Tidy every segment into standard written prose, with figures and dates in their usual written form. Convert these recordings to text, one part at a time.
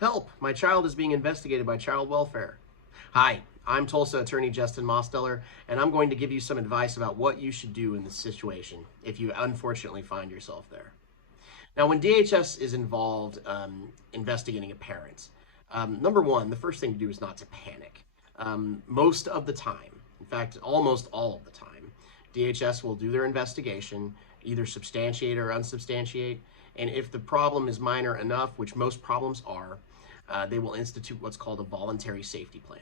Help! My child is being investigated by child welfare. Hi, I'm Tulsa attorney Justin Mosteller, and I'm going to give you some advice about what you should do in this situation if you unfortunately find yourself there. Now, when DHS is involved investigating a parent, number one, the first thing to do is not to panic. Most of the time, in fact, almost all of the time, DHS will do their investigation, either substantiate or unsubstantiate, and if the problem is minor enough, which most problems are, they will institute what's called a voluntary safety plan.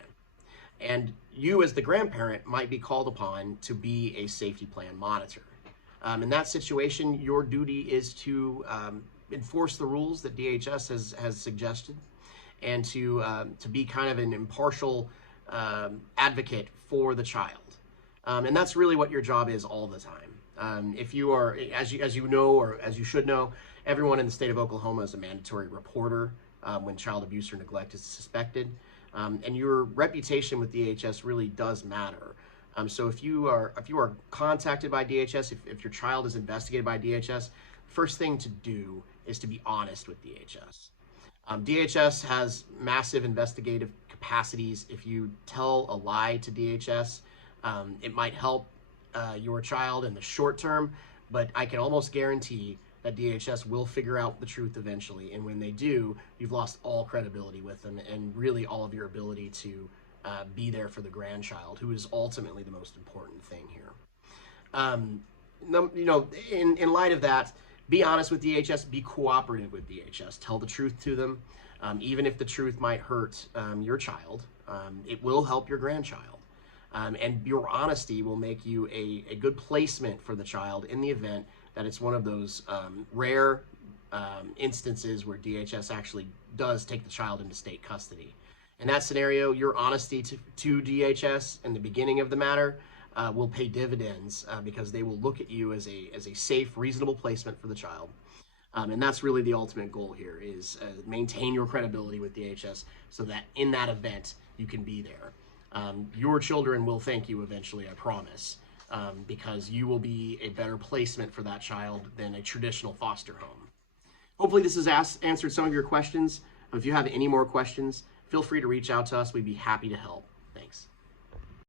And you, as the grandparent, might be called upon to be a safety plan monitor. In that situation, your duty is to enforce the rules that DHS has suggested, and to be kind of an impartial advocate for the child. And that's really what your job is all the time. If you are, as you know, or as you should know, everyone in the state of Oklahoma is a mandatory reporter when child abuse or neglect is suspected. And your reputation with DHS really does matter. So if you are contacted by DHS, if your child is investigated by DHS, first thing to do is to be honest with DHS. DHS has massive investigative capacities. If you tell a lie to DHS, it might help your child in the short term, but I can almost guarantee that DHS will figure out the truth eventually. And when they do, you've lost all credibility with them and really all of your ability to be there for the grandchild, who is ultimately the most important thing here. In light of that, be honest with DHS, be cooperative with DHS, tell the truth to them. Even if the truth might hurt your child, it will help your grandchild. And your honesty will make you a good placement for the child in the event that it's one of those rare instances where DHS actually does take the child into state custody. In that scenario, your honesty to DHS in the beginning of the matter will pay dividends because they will look at you as a safe, reasonable placement for the child. And that's really the ultimate goal here, is maintain your credibility with DHS so that in that event, you can be there. Your children will thank you eventually, I promise, because you will be a better placement for that child than a traditional foster home. Hopefully this has answered some of your questions. If you have any more questions, feel free to reach out to us. We'd be happy to help. Thanks.